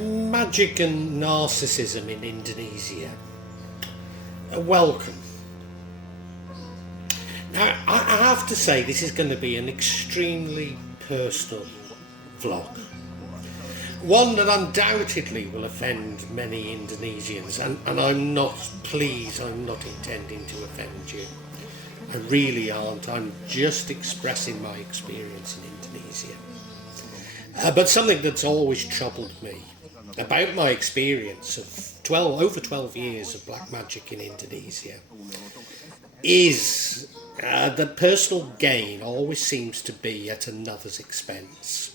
Magic and narcissism in Indonesia. Welcome. Now, I have to say this is going to be an extremely personal vlog. One that undoubtedly will offend many Indonesians, and I'm not intending to offend you. I really aren't. I'm just expressing my experience in Indonesia. But something that's always troubled me about my experience of over 12 years of black magic in Indonesia is that personal gain always seems to be at another's expense.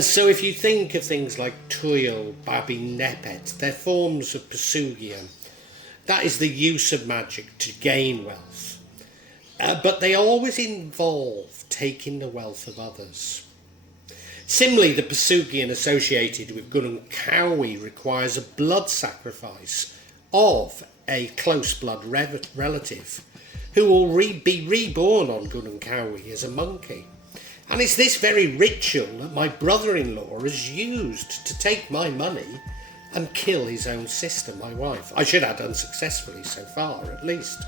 So if you think of things like tuyul, babi nepet, they're forms of pesugihan. That is the use of magic to gain wealth. But they always involve taking the wealth of others. Similarly, the pesugihan associated with Gunung Kawi requires a blood sacrifice of a close blood relative who will be reborn on Gunung Kawi as a monkey. And it's this very ritual that my brother-in-law has used to take my money and kill his own sister, my wife. I should add unsuccessfully so far, at least.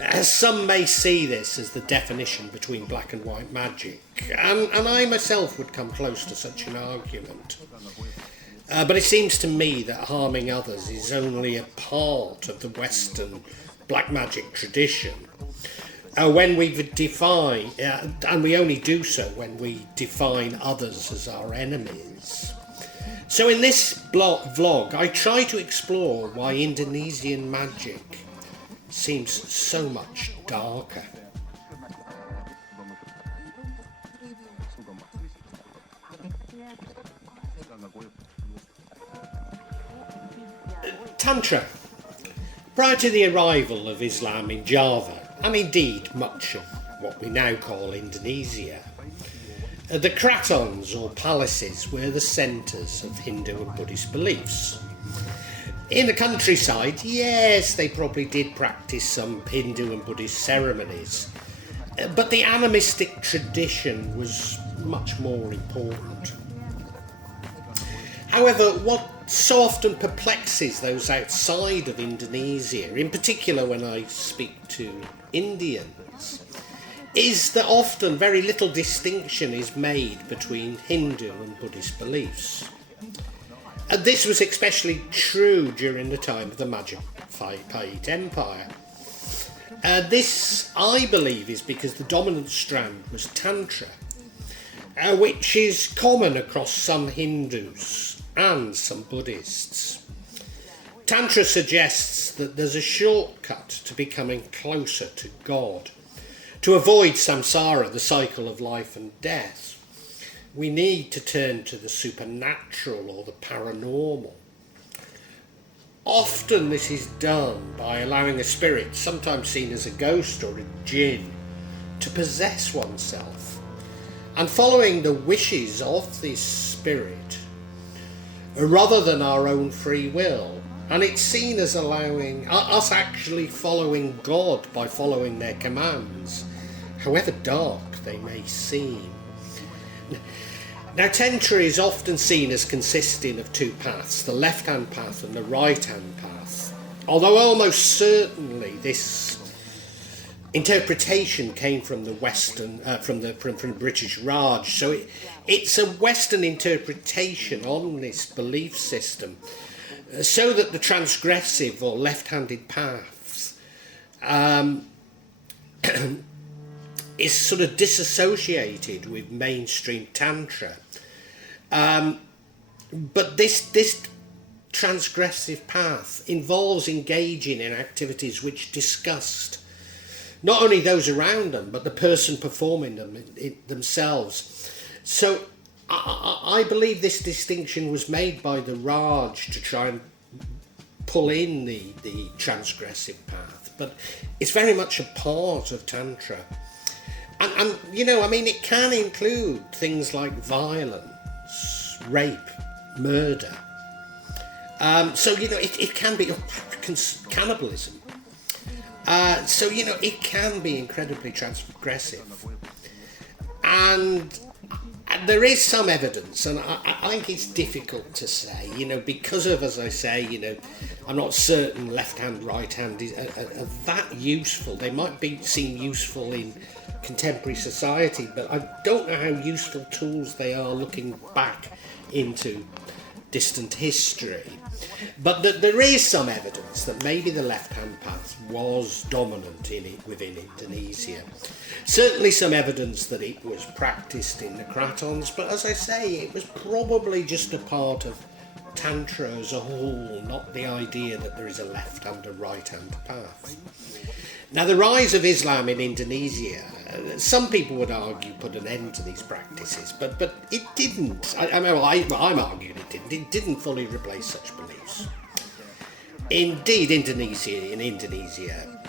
As some may see this as the definition between black and white magic, and I myself would come close to such an argument. But it seems to me that harming others is only a part of the Western black magic tradition. When we define, and we only do so when we define others as our enemies. So in this vlog, I try to explore why Indonesian magic seems so much darker. Tantra. Prior to the arrival of Islam in Java, and indeed much of what we now call Indonesia, the Kratons or palaces were the centres of Hindu and Buddhist beliefs. In the countryside, yes, they probably did practice some Hindu and Buddhist ceremonies, but the animistic tradition was much more important. However, what so often perplexes those outside of Indonesia, in particular when I speak to Indians, is that often very little distinction is made between Hindu and Buddhist beliefs. And this was especially true during the time of the Majapahit Empire. This, I believe, is because the dominant strand was Tantra, which is common across some Hindus and some Buddhists. Tantra suggests that there's a shortcut to becoming closer to God. To avoid Samsara, the cycle of life and death, we need to turn to the supernatural or the paranormal. Often this is done by allowing a spirit, sometimes seen as a ghost or a jinn, to possess oneself, and following the wishes of this spirit rather than our own free will. And it's seen as allowing us actually following God by following their commands, however dark they may seem. Now, Tantra is often seen as consisting of two paths, the left-hand path and the right-hand path, although almost certainly this interpretation came from the Western, from the British Raj. So it's a Western interpretation on this belief system, so that the transgressive or left-handed paths is sort of disassociated with mainstream Tantra. But this transgressive path involves engaging in activities which disgust not only those around them, but the person performing them themselves. So I believe this distinction was made by the Raj to try and pull in the transgressive path, but it's very much a part of Tantra. And you know, I mean, it can include things like violence, rape, murder. So, you know, it can be cannibalism. So, you know, it can be incredibly transgressive. And There is some evidence, and I think it's difficult to say, because of, as I say, I'm not certain left hand, right hand are that useful. They might seem useful in contemporary society, but I don't know how useful tools they are looking back into distant history. But there is some evidence that maybe the left-hand path was dominant within Indonesia. Certainly some evidence that it was practiced in the Kratons, but as I say, it was probably just a part of Tantra as a whole, not the idea that there is a left and a right-hand path. Now, the rise of Islam in Indonesia, some people would argue, put an end to these practices, but it didn't. I'm arguing it didn't. It didn't fully replace such beliefs. Indeed, in Indonesia,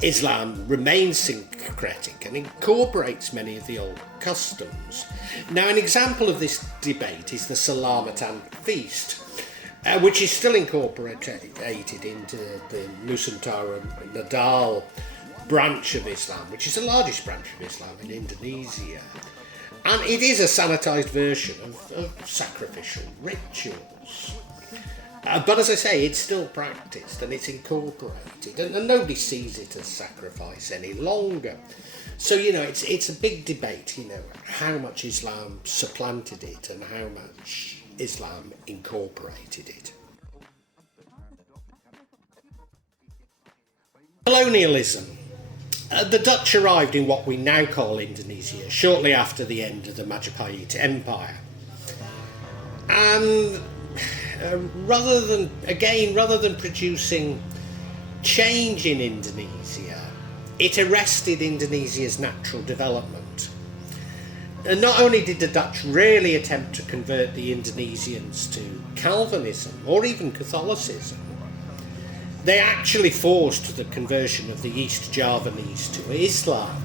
Islam remains syncretic and incorporates many of the old customs. Now, an example of this debate is the Selamatan feast, which is still incorporated into the Nusantara Nadal branch of Islam, which is the largest branch of Islam in Indonesia. And it is a sanitised version of sacrificial rituals. But as I say, it's still practiced and it's incorporated, and nobody sees it as sacrifice any longer. So, it's a big debate, how much Islam supplanted it and how much Islam incorporated it. Colonialism. The Dutch arrived in what we now call Indonesia shortly after the end of the Majapahit Empire. And rather than producing change in Indonesia, it arrested Indonesia's natural development. And not only did the Dutch really attempt to convert the Indonesians to Calvinism or even Catholicism, they actually forced the conversion of the East Javanese to Islam,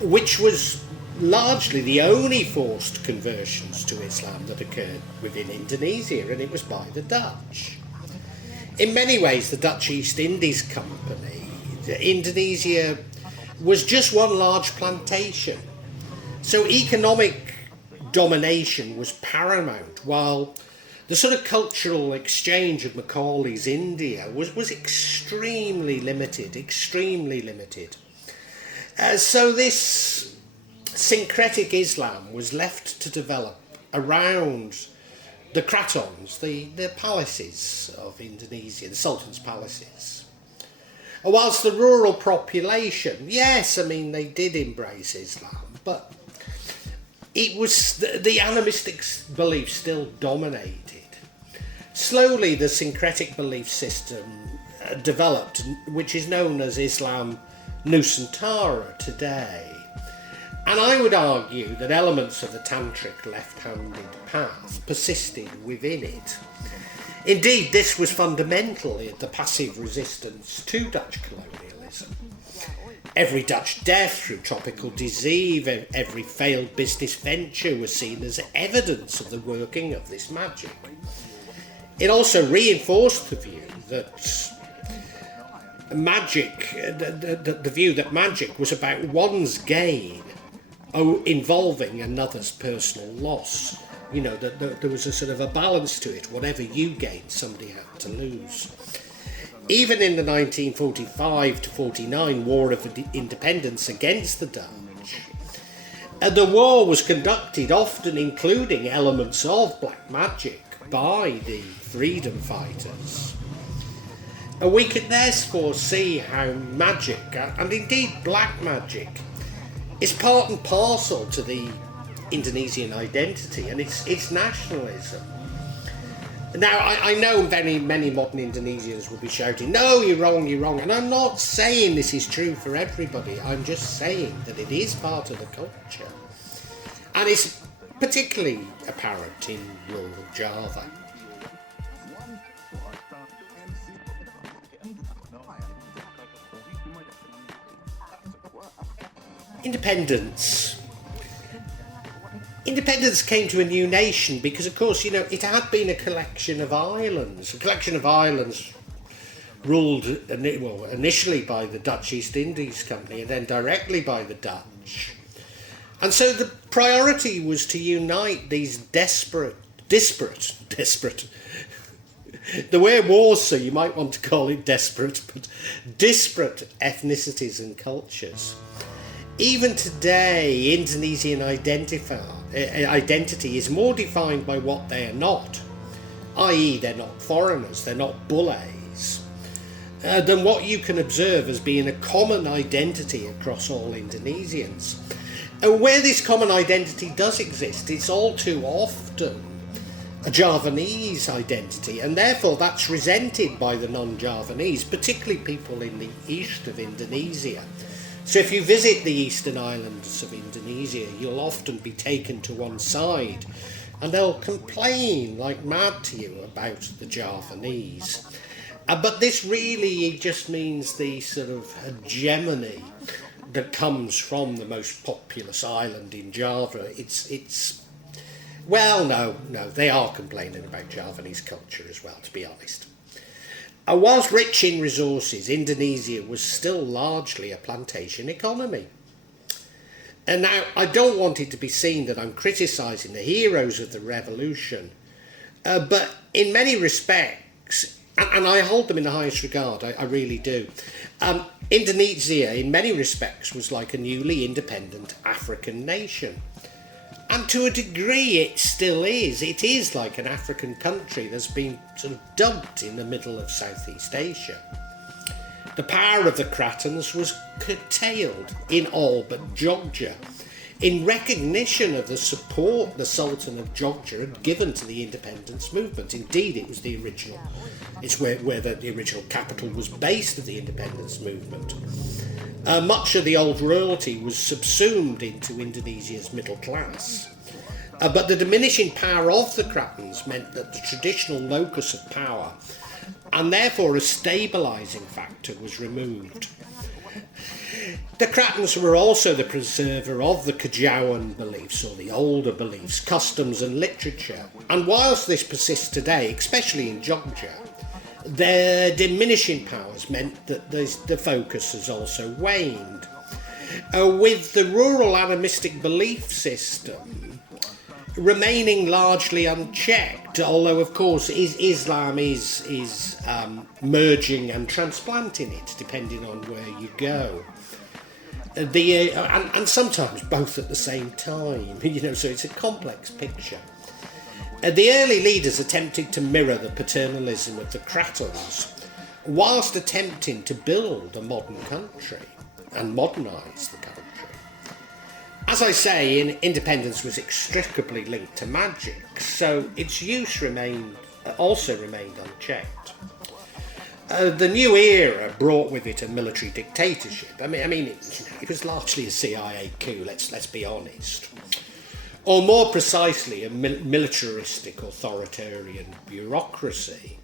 which was largely the only forced conversions to Islam that occurred within Indonesia, and it was by the Dutch. In many ways, the Dutch East Indies Company, Indonesia was just one large plantation. So economic domination was paramount, while the sort of cultural exchange of Macaulay's India was extremely limited. So this syncretic Islam was left to develop around the Kratons, the palaces of Indonesia, the Sultan's palaces. Whilst the rural population, yes, they did embrace Islam, but it was the animistic belief still dominated. Slowly, the syncretic belief system developed, which is known as Islam Nusantara today. And I would argue that elements of the tantric left-handed path persisted within it. Indeed, this was fundamentally the passive resistance to Dutch colonialism. Every Dutch death through tropical disease, every failed business venture was seen as evidence of the working of this magic. It also reinforced the view that magic was about one's gain involving another's personal loss. That there was a sort of a balance to it. Whatever you gained, somebody had to lose. Even in the 1945 to 49 War of Independence against the Dutch, the war was conducted often including elements of black magic by the freedom fighters. And we can therefore see how magic, and indeed black magic, is part and parcel to the Indonesian identity and its nationalism. Now, I know many modern Indonesians will be shouting, "No, you're wrong," and I'm not saying this is true for everybody. I'm just saying that it is part of the culture, and it's particularly apparent in rural Java. Independence came to a new nation because, of course, it had been a collection of islands ruled initially by the Dutch East Indies Company and then directly by the Dutch. And so the priority was to unite these disparate, there were wars, so you might want to call it desperate, but disparate ethnicities and cultures. Even today, Indonesian identity is more defined by what they are not, i.e. they're not foreigners, they're not bullays, than what you can observe as being a common identity across all Indonesians. And where this common identity does exist, it's all too often a Javanese identity, and therefore that's resented by the non-Javanese, particularly people in the east of Indonesia. So if you visit the eastern islands of Indonesia, you'll often be taken to one side and they'll complain like mad to you about the Javanese. But this really just means the sort of hegemony that comes from the most populous island in Java. Well, no, they are complaining about Javanese culture as well, to be honest. Whilst rich in resources, Indonesia was still largely a plantation economy. And now, I don't want it to be seen that I'm criticising the heroes of the revolution, but in many respects, and I hold them in the highest regard, I really do, Indonesia, in many respects, was like a newly independent African nation. And to a degree it still is. It is like an African country that's been sort of dumped in the middle of Southeast Asia. The power of the Kratons was curtailed in all but Jogja, in recognition of the support the Sultan of Jogja had given to the independence movement. Indeed, it was it's where the original capital was based of the independence movement. Much of the old royalty was subsumed into Indonesia's middle class. But the diminishing power of the Kratons meant that the traditional locus of power, and therefore a stabilising factor, was removed. The Kratons were also the preserver of the Kejawen beliefs, or the older beliefs, customs and literature. And whilst this persists today, especially in Jogja, their diminishing powers meant that the focus has also waned. With the rural animistic belief system remaining largely unchecked, although of course Islam is merging and transplanting it depending on where you go. And sometimes both at the same time, so it's a complex picture. The early leaders attempted to mirror the paternalism of the Kratons, whilst attempting to build a modern country and modernise the country. As I say, independence was inextricably linked to magic, so its use also remained unchecked. The new era brought with it a military dictatorship. It was largely a CIA coup, let's be honest. Or more precisely, a militaristic authoritarian bureaucracy.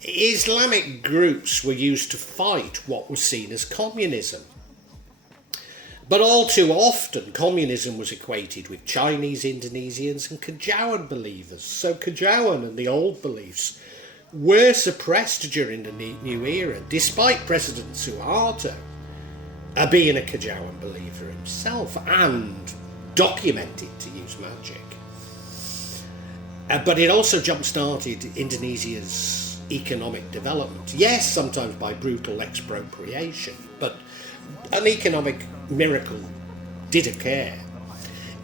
Islamic groups were used to fight what was seen as communism. But all too often, communism was equated with Chinese, Indonesians and Kejawen believers. So Kejawen and the old beliefs were suppressed during the new era, despite President Suharto being a Kejawen believer himself and documented to use magic. But it also jump-started Indonesia's economic development. Yes, sometimes by brutal expropriation, but an economic miracle did occur.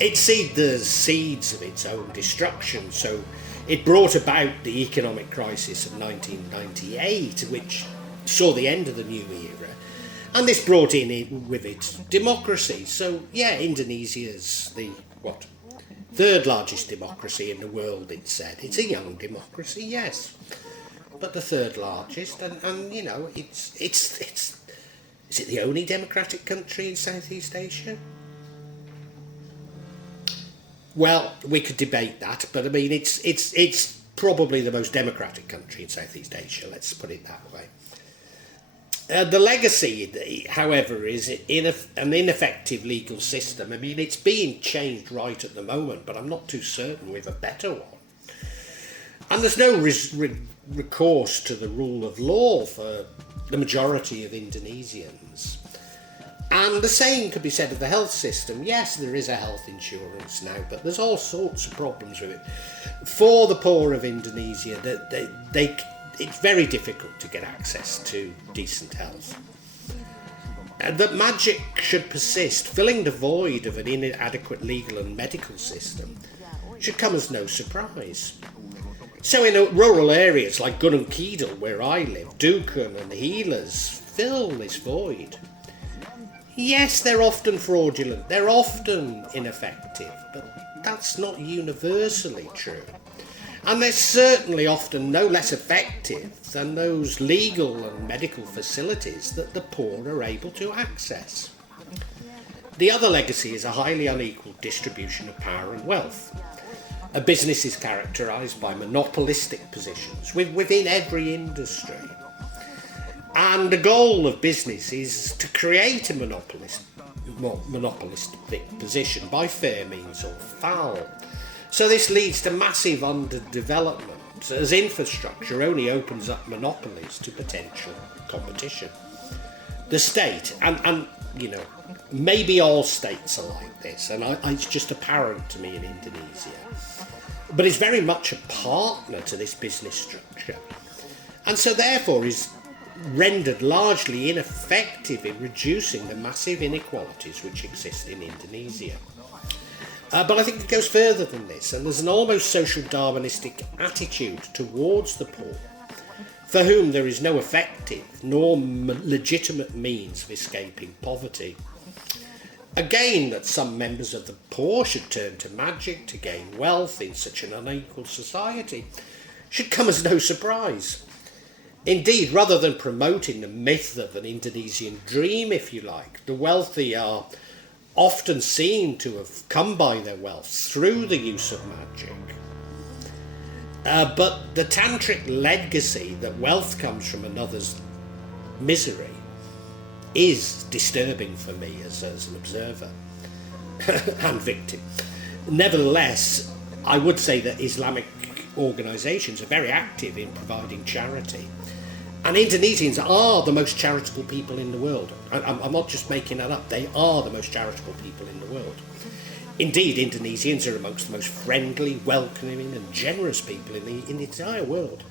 It seeded the seeds of its own destruction, so it brought about the economic crisis of 1998, which saw the end of the new era. And this brought in with it democracy. So, yeah, Indonesia's the, third largest democracy in the world, it's said. It's a young democracy, yes. But the third largest, and it's is it the only democratic country in Southeast Asia? Well, we could debate that, but it's probably the most democratic country in Southeast Asia, let's put it that way. The legacy, however, is an ineffective legal system. It's being changed right at the moment, but I'm not too certain we have a better one. And there's no recourse to the rule of law for the majority of Indonesians. And the same could be said of the health system. Yes, there is a health insurance now, but there's all sorts of problems with it. For the poor of Indonesia, it's very difficult to get access to decent health. And that magic should persist, filling the void of an inadequate legal and medical system, should come as no surprise. So in rural areas like Gunung Kidul, where I live, dukun and healers fill this void. Yes, they're often fraudulent, they're often ineffective, but that's not universally true. And they're certainly often no less effective than those legal and medical facilities that the poor are able to access. The other legacy is a highly unequal distribution of power and wealth. A business is characterised by monopolistic positions within every industry. And the goal of business is to create a monopolistic position by fair means or foul. So this leads to massive underdevelopment, as infrastructure only opens up monopolies to potential competition. The state, and maybe all states are like this, and it's just apparent to me in Indonesia, but it's very much a partner to this business structure, and so therefore is rendered largely ineffective in reducing the massive inequalities which exist in Indonesia. But I think it goes further than this, and there's an almost social Darwinistic attitude towards the poor, for whom there is no effective nor legitimate means of escaping poverty. Again, that some members of the poor should turn to magic to gain wealth in such an unequal society should come as no surprise. Indeed, rather than promoting the myth of an Indonesian dream, if you like, the wealthy are often seen to have come by their wealth through the use of magic. But the tantric legacy that wealth comes from another's misery is disturbing for me as an observer and victim. Nevertheless, I would say that Islamic organisations are very active in providing charity. And Indonesians are the most charitable people in the world. I'm not just making that up, they are the most charitable people in the world. Indeed, Indonesians are amongst the most friendly, welcoming and generous people in the entire world.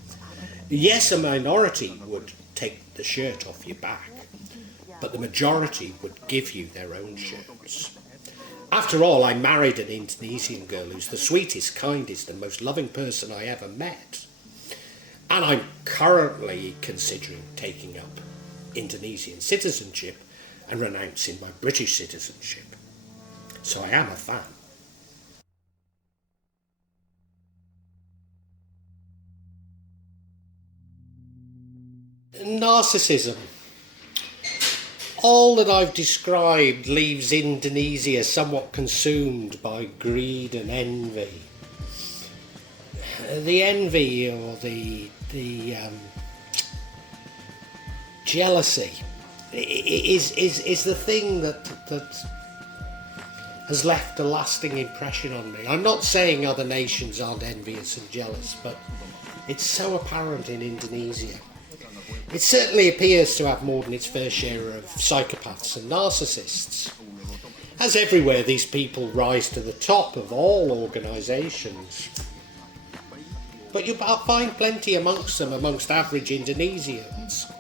Yes, a minority would take the shirt off your back, but the majority would give you their own shirts. After all, I married an Indonesian girl who's the sweetest, kindest and most loving person I ever met. And I'm currently considering taking up Indonesian citizenship and renouncing my British citizenship. So I am a fan. Narcissism. All that I've described leaves Indonesia somewhat consumed by greed and envy. The envy or the jealousy is the thing that has left a lasting impression on me. I'm not saying other nations aren't envious and jealous, but it's so apparent in Indonesia. It certainly appears to have more than its fair share of psychopaths and narcissists. As everywhere, these people rise to the top of all organisations. But you'll find plenty amongst them, amongst average Indonesians.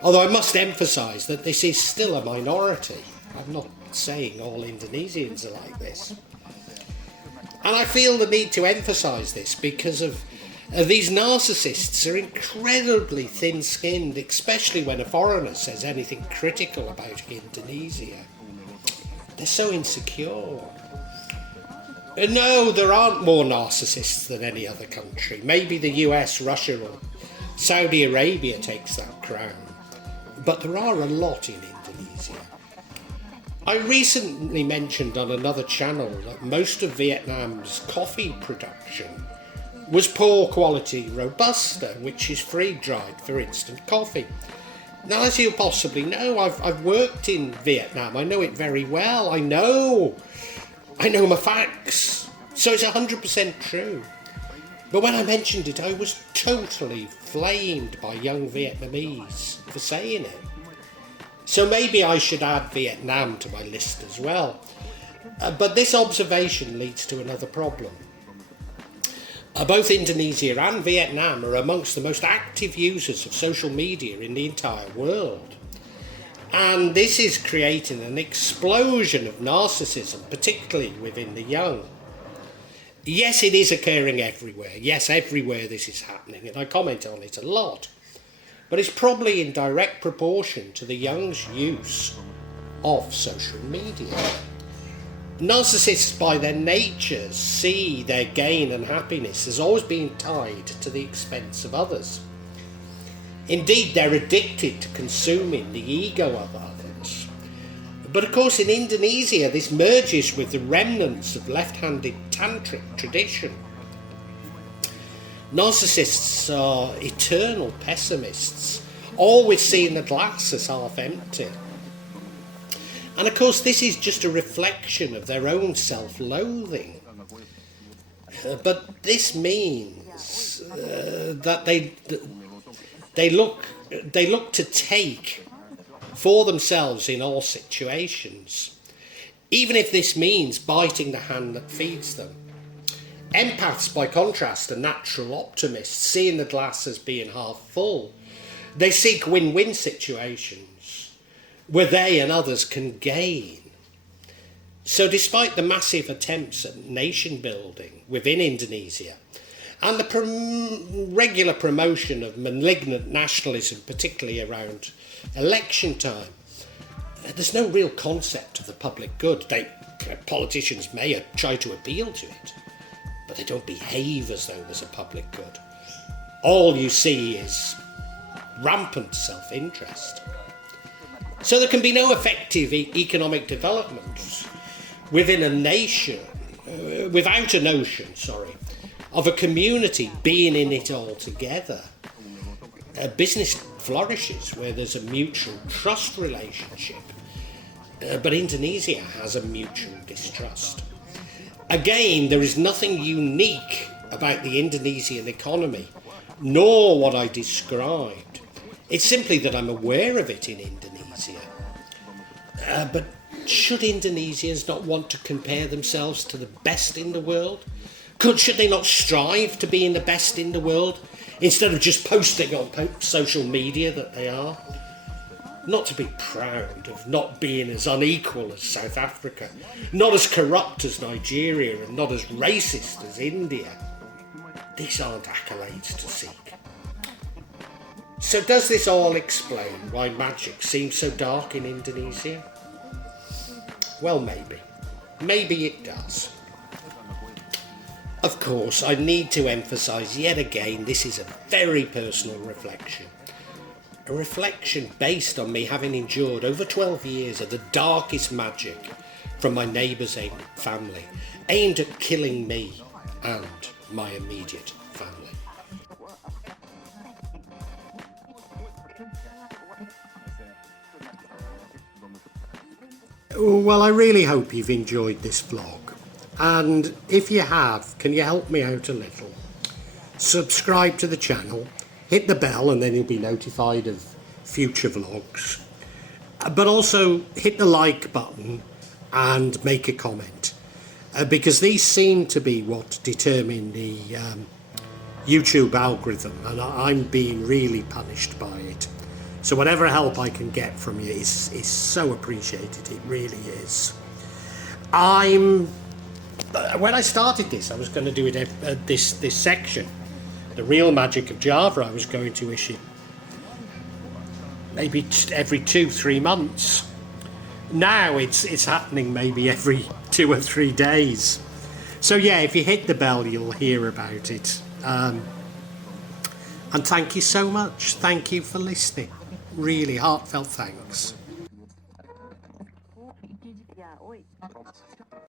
Although I must emphasise that this is still a minority. I'm not saying all Indonesians are like this. And I feel the need to emphasise this because of these narcissists are incredibly thin-skinned, especially when a foreigner says anything critical about Indonesia. They're so insecure. No, there aren't more narcissists than any other country. Maybe the US, Russia or Saudi Arabia takes that crown. But there are a lot in Indonesia. I recently mentioned on another channel that most of Vietnam's coffee production was poor quality Robusta, which is freeze-dried for instant coffee. Now, as you'll possibly know, I've worked in Vietnam. I know it very well. I know my facts. So it's 100% true. But when I mentioned it, I was totally flamed by young Vietnamese for saying it. So maybe I should add Vietnam to my list as well. But this observation leads to another problem. Both Indonesia and Vietnam are amongst the most active users of social media in the entire world. And this is creating an explosion of narcissism, particularly within the young. Yes, it is occurring everywhere. Yes, everywhere this is happening, and I comment on it a lot. But it's probably in direct proportion to the young's use of social media. Narcissists, by their nature, see their gain and happiness as always being tied to the expense of others. Indeed, they're addicted to consuming the ego of others. But of course, in Indonesia, this merges with the remnants of left-handed Tantric tradition. Narcissists are eternal pessimists, always seeing the glass as half empty. And of course, this is just a reflection of their own self-loathing. But this means that they look to take for themselves in all situations, even if this means biting the hand that feeds them. Empaths, by contrast, are natural optimists, seeing the glass as being half full. They seek win-win situations where they and others can gain. So despite the massive attempts at nation building within Indonesia and the regular promotion of malignant nationalism, particularly around election time, there's no real concept of the public good. Politicians may try to appeal to it, but they don't behave as though there's a public good. All you see is rampant self-interest. So there can be no effective economic development within a nation, without a notion, of a community being in it all together. Business flourishes where there's a mutual trust relationship, but Indonesia has a mutual distrust. Again, there is nothing unique about the Indonesian economy, nor what I described. It's simply that I'm aware of it in Indonesia. But should Indonesians not want to compare themselves to the best in the world? Should they not strive to be in the best in the world, instead of just posting on social media that they are? Not to be proud of not being as unequal as South Africa, not as corrupt as Nigeria, and not as racist as India. These aren't accolades to seek. So does this all explain why magic seems so dark in Indonesia? Well, maybe. Maybe it does. Of course, I need to emphasise yet again, this is a very personal reflection. A reflection based on me having endured over 12 years of the darkest magic from my neighbour's family, aimed at killing me and my immediate family. Well, I really hope you've enjoyed this vlog. And if you have, can you help me out a little? Subscribe to the channel, hit the bell, and then you'll be notified of future vlogs. But also hit the like button and make a comment, because these seem to be what determine the YouTube algorithm, and I'm being really punished by it. So whatever help I can get from you is so appreciated. It really is. When I started this, I was going to do it this section, the real magic of Java. I was going to issue maybe every 2-3 months. Now it's happening maybe every 2 or 3 days. So yeah, if you hit the bell, you'll hear about it. And thank you so much. Thank you for listening. Really heartfelt thanks.